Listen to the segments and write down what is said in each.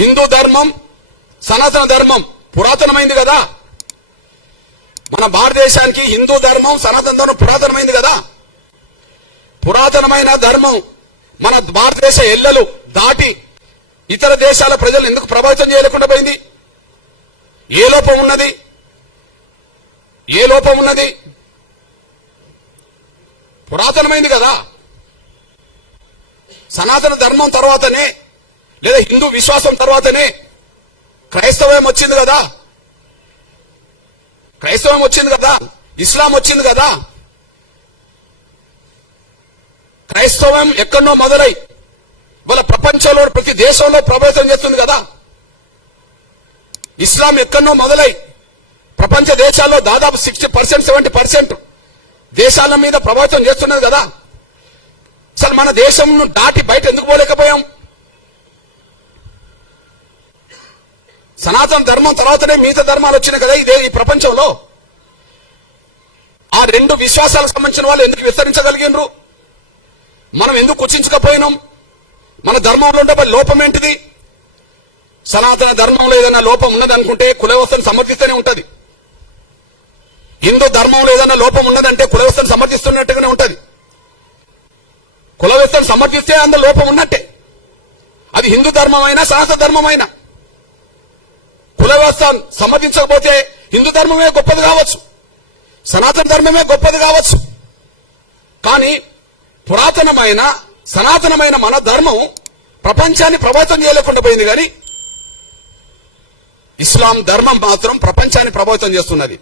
హిందూ ధర్మం సనాతన ధర్మం పురాతనమైంది కదా. మన భారతదేశానికి హిందూ ధర్మం సనాతన ధర్మం పురాతనమైంది కదా. పురాతనమైన ధర్మం మన భారతదేశ ఎల్లలు దాటి ఇతర దేశాల ప్రజలు ఎందుకు ప్రభావితం చేయలేకుండా పోయింది? ఏ లోపం ఉన్నది? ఏ లోపం ఉన్నది? పురాతనమైంది కదా. సనాతన ధర్మం తర్వాతనే లేదా హిందూ విశ్వాసం తర్వాతనే క్రైస్తవం వచ్చింది కదా. క్రైస్తవం వచ్చింది కదా, ఇస్లాం వచ్చింది కదా. క్రైస్తవం ఎక్కడో మొదలై వాళ్ళ ప్రపంచంలో ప్రతి దేశంలో ప్రభావితం చేస్తుంది కదా. ఇస్లాం ఎక్కడో మొదలై ప్రపంచ దేశాల్లో దాదాపు 60% 70% దేశాల మీద ప్రభావితం చేస్తున్నది కదా. అసలు మన దేశం దాటి బయట ఎందుకు పోలేకపోయాం? సనాతన ధర్మం తర్వాతనే మిగతా ధర్మాలు వచ్చినాయి కదా ఇదే ఈ ప్రపంచంలో. ఆ రెండు విశ్వాసాలకు సంబంధించిన వాళ్ళు ఎందుకు విస్తరించగలిగినరు? మనం ఎందుకు కుచించకపోయినాం? మన ధర్మంలో ఉండే లోపం ఏంటిది? సనాతన ధర్మంలో ఏదైనా లోపం ఉన్నదనుకుంటే కుల వ్యవస్థను సమర్థిస్తూనే ఉంటది. హిందూ ధర్మంలో ఏదైనా లోపం ఉన్నదంటే కుల వ్యవస్థను సమర్థిస్తున్నట్టుగానే ఉంటది. కుల వ్యవస్థను సమర్థిస్తే అందులో లోపం ఉన్నట్టే. అది హిందూ ధర్మం అయినా సనాతన ధర్మం అయినా. కుల వ్యవస్థ సమర్థించకపోతే హిందూ ధర్మమే గొప్పది కావచ్చు, సనాతన ధర్మమే గొప్పది కావచ్చు. కానీ పురాతనమైన సనాతనమైన మన ధర్మం ప్రపంచాన్ని ప్రభావితం చేయలేకుండా పోయింది. కానీ ఇస్లాం ధర్మం మాత్రం ప్రపంచాన్ని ప్రభావితం చేస్తున్నది.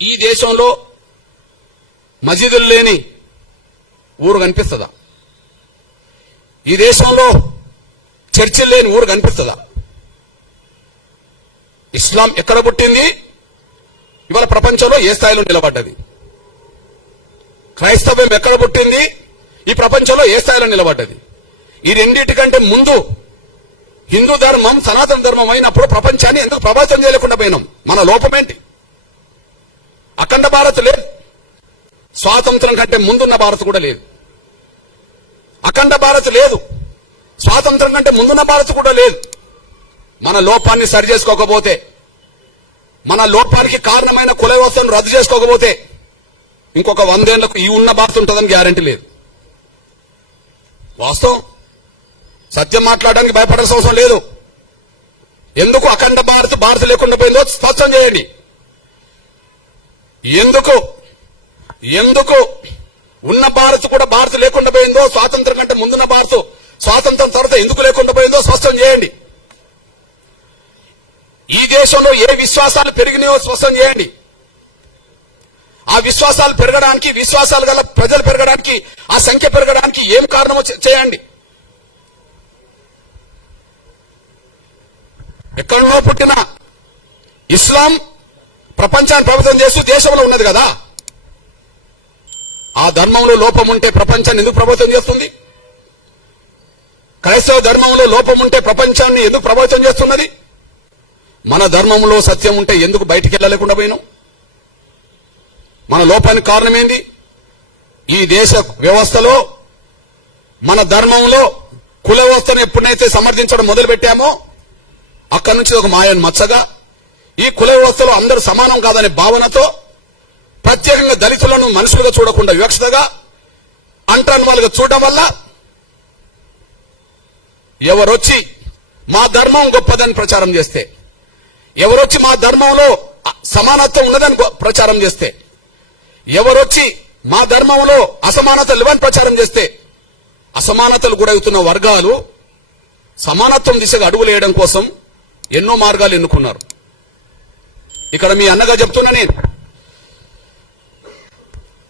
ఈ దేశంలో మసీదులు లేని ఊరు కనిపిస్తుందా? ఈ దేశంలో చర్చిలు లేని ఊరు కనిపిస్తుందా? ఇస్లాం ఎక్కడ పుట్టింది? ఇవాళ ప్రపంచంలో ఏ స్థాయిలో నిలబడ్డది? క్రైస్తవ్యం ఎక్కడ పుట్టింది? ఈ ప్రపంచంలో ఏ స్థాయిలో నిలబడ్డది? ఈ రెండింటికంటే ముందు హిందూ ధర్మం సనాతన ధర్మం అయినప్పుడు ప్రపంచాన్ని ఎందుకు ప్రభావితం చేయలేకుండా పోయినాం? మన లోపం ఏంటి? అఖండ భారత్ లేదు, స్వాతంత్రం కంటే ముందున్న భారత్ కూడా లేదు. అఖండ భారత్ లేదు, స్వాతంత్రం కంటే ముందున్న భారత్ కూడా లేదు. మన లోపాన్ని సరి చేసుకోకపోతే, మన లోపానికి కారణమైన కుల వ్యవస్థను రద్దు చేసుకోకపోతే ఇంకొక 100 ఏళ్లకు ఈ ఉన్న భారత్ ఉంటుందని గ్యారంటీ లేదు. వాస్తవం, సత్యం మాట్లాడడానికి భయపడాల్సిన అవసరం లేదు. ఎందుకు అఖండ భారత్ భారత్ లేకుండా పోయిందో స్పష్టం చేయండి. ఎందుకు ఉన్న భారత్ కూడా భారత్ లేకుండా పోయిందో, స్వాతంత్రం కంటే ముందున్న భారత్ స్వాతంత్రం తర్వాత ఎందుకు లేకుండా పోయిందో స్పష్టం చేయండి. ఈ దేశంలో ఏ విశ్వాసాలు పెరిగినాయో స్పష్టం చేయండి. ఆ విశ్వాసాలు పెరగడానికి, విశ్వాసాలు గల ప్రజలు పెరగడానికి, ఆ సంఖ్య పెరగడానికి ఏం కారణమో చేయండి. ఎక్కడో పుట్టిన ఇస్లాం ప్రపంచాన్ని ప్రభావితం చేస్తూ దేశంలో ఉన్నది కదా. ఆ ధర్మంలో లోపం ఉంటే ప్రపంచాన్ని ఎందుకు ప్రభావితం చేస్తుంది? క్రైస్తవ ధర్మంలో లోపం ఉంటే ప్రపంచాన్ని ఎందుకు ప్రభావితం చేస్తున్నది? మన ధర్మంలో సత్యం ఉంటే ఎందుకు బయటికి వెళ్ళలేకుండా పోయినాం? మన లోపానికి కారణం ఏంది? ఈ దేశ వ్యవస్థలో మన ధర్మంలో కుల వ్యవస్థను ఎప్పుడైతే సమర్థించడం మొదలు పెట్టామో అక్కడి నుంచి ఒక మాయను మచ్చగా ఈ కుల వ్యవస్థలో అందరూ సమానం కాదనే భావనతో ప్రత్యేకంగా దళితులను మనుషులుగా చూడకుండా వివక్షతగా అంటరాని వాళ్ళుగా చూడడం వల్ల ఎవరొచ్చి మా ధర్మం గొప్పదని ప్రచారం చేస్తే, ఎవరొచ్చి మా ధర్మంలో సమానత్వం ఉన్నదని ప్రచారం చేస్తే, ఎవరొచ్చి మా ధర్మంలో అసమానతలు లేవని ప్రచారం చేస్తే, అసమానతలు గురవుతున్న వర్గాలు సమానత్వం దిశగా అడుగులు వేయడం కోసం ఎన్నో మార్గాలు ఎన్నుకున్నారు. ఇక్కడ మీ అన్నగా చెప్తున్నా నేను,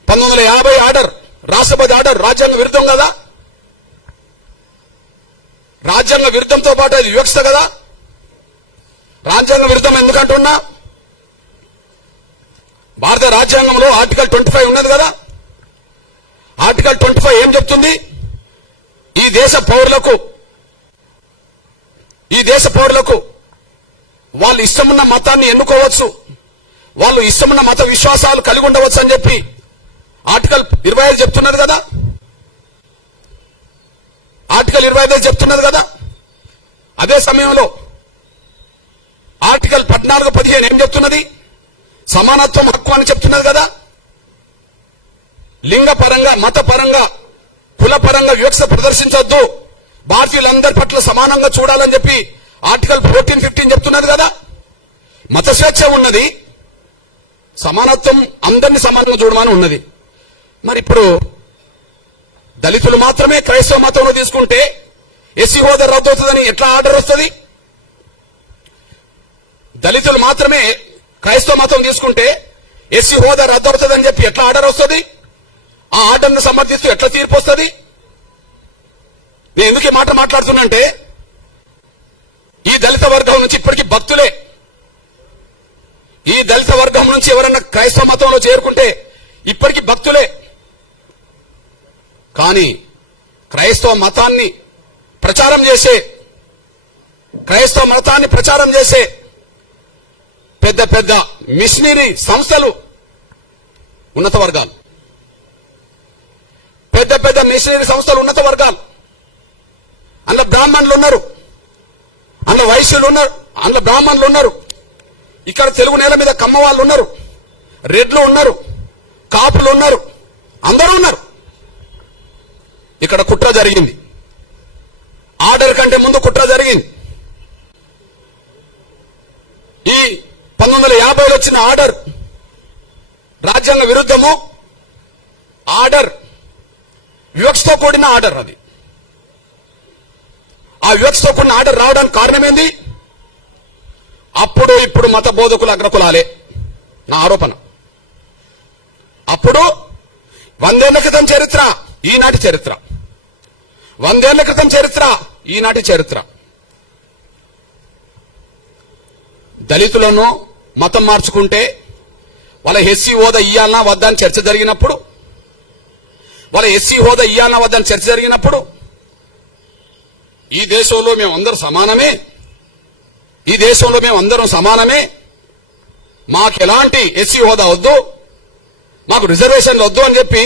1950 ఆర్డర్, రాష్ట్రపతి ఆర్డర్ రాజ్యాంగ విరుద్ధం కదా. రాజ్యాంగ విరుద్ధంతో పాటు అది వివక్ష కదా. రాజ్యాంగ విరుద్ధం ఎందుకంటున్నా, భారత రాజ్యాంగంలో ఆర్టికల్ 25 ఉన్నది కదా. ఆర్టికల్ 25 ఏం చెప్తుంది? ఈ దేశ పౌరులకు వాళ్ళు ఇష్టమున్న మతాన్ని ఎన్నుకోవచ్చు, వాళ్ళు ఇష్టమున్న మత విశ్వాసాలు కలిగి ఉండవచ్చు అని చెప్పి ఆర్టికల్ 25 చెప్తున్నారు కదా. ఆర్టికల్ 25 చెప్తున్నది కదా. అదే సమయంలో ఆర్టికల్ 14, 15 ఏం చెప్తున్నది? సమానత్వం హక్కు అని చెప్తున్నది కదా. లింగ పరంగా, మత పరంగా, కుల పరంగా వివక్ష ప్రదర్శించొద్దు, భారతీయులందరి పట్ల సమానంగా చూడాలని చెప్పి ఆర్టికల్ 14, 15 చెప్తున్నది కదా. మత స్వేచ్ఛ ఉన్నది, సమానత్వం అందరినీ సమానంగా చూడమని ఉన్నది. మరి ఇప్పుడు దళితులు మాత్రమే క్రైస్తవ మతంలో తీసుకుంటే ఎస్సీ హోదా రద్దు అవుతుందని ఎట్లా ఆర్డర్ వస్తుంది? దళితులు మాత్రమే క్రైస్తవ మతం తీసుకుంటే ఎస్సీ హోదా రద్దు అవుతుందని చెప్పి ఎట్లా ఆర్డర్ వస్తుంది? ఆ ఆర్డర్ను సమర్థిస్తూ ఎట్లా తీర్పు వస్తుంది? నేను ఎందుకు ఈ మాట మాట్లాడుతున్నంటే, ఈ దళిత వర్గం నుంచి ఇప్పటికీ భక్తులే, ఈ దళిత వర్గం నుంచి ఎవరన్నా క్రైస్తవ మతంలో చేరుకుంటే ఇప్పటికీ భక్తులే. కానీ క్రైస్తవ మతాన్ని ప్రచారం చేసే పెద్ద పెద్ద మిషనరీ సంస్థలు ఉన్నత వర్గాలు, పెద్ద పెద్ద మిషనరీ సంస్థలు ఉన్నత వర్గాలు. అందులో బ్రాహ్మణులు ఉన్నారు, అందులో వైశ్యులు ఉన్నారు, అందులో బ్రాహ్మణులు ఉన్నారు. ఇక్కడ తెలుగు నేల మీద కమ్మ వాళ్ళు ఉన్నారు, రెడ్లు ఉన్నారు, కాపులు ఉన్నారు, అందరూ ఉన్నారు. ఇక్కడ కుట్ర జరిగింది. ఆర్డర్ కంటే ముందు కుట్ర జరిగింది. ఈ 1950లో వచ్చిన ఆర్డర్ రాజ్యాంగ విరుద్ధము. ఆర్డర్ వివక్షతో కూడిన ఆర్డర్. అది ఆ వివక్షతో కూడిన ఆర్డర్ రావడానికి కారణం ఏంది? అప్పుడు ఇప్పుడు మత బోధకులు అగ్రకులాలే నా ఆరోపణ. అప్పుడు 100 ఏళ్ల క్రితం చరిత్ర, ఈనాటి చరిత్ర. 100 ఏళ్ల క్రితం చరిత్ర, ఈనాటి చరిత్ర. దళితులను మతం మార్చుకుంటే వాళ్ళ ఎస్సీ హోదా ఇయ్యాలనా వద్దా అని చర్చ జరిగినప్పుడు, ఈ దేశంలో మేము అందరం సమానమే, మాకు ఎలాంటి ఎస్సీ హోదా వద్దు, మాకు రిజర్వేషన్లు వద్దు అని చెప్పి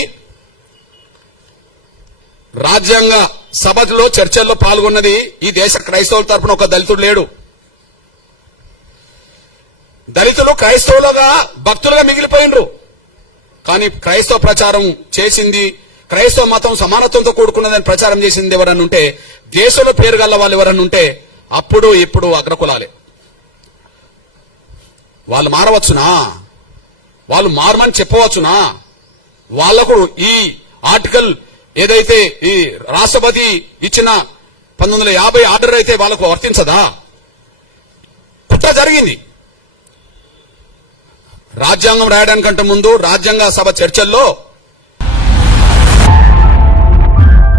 రాజ్యాంగ సభలో చర్చల్లో పాల్గొన్నది ఈ దేశ క్రైస్తవుల తరపున ఒక దళితుడు లేడు. దళితులు క్రైస్తవులుగా భక్తులుగా మిగిలిపోయినరు. కానీ క్రైస్తవ ప్రచారం చేసింది, క్రైస్తవ మతం సమానత్వంతో కూడుకున్నదని ప్రచారం చేసింది ఎవరన్నుంటే, దేశంలో పేరు గల్ల వాళ్ళు ఎవరన్నుంటే అప్పుడు ఇప్పుడు అగ్రకులాలే. వాళ్ళు మారవచ్చునా? వాళ్ళు మారమని చెప్పవచ్చునా? వాళ్లకు ఈ ఆర్టికల్ ఏదైతే ఈ రాష్ట్రపతి ఇచ్చిన 1950 ఆర్డర్ అయితే వాళ్ళకు వర్తించదా? కుట్ర జరిగింది. రాజ్యాంగం రాయడానికంటే ముందు రాజ్యాంగ సభ చర్చల్లో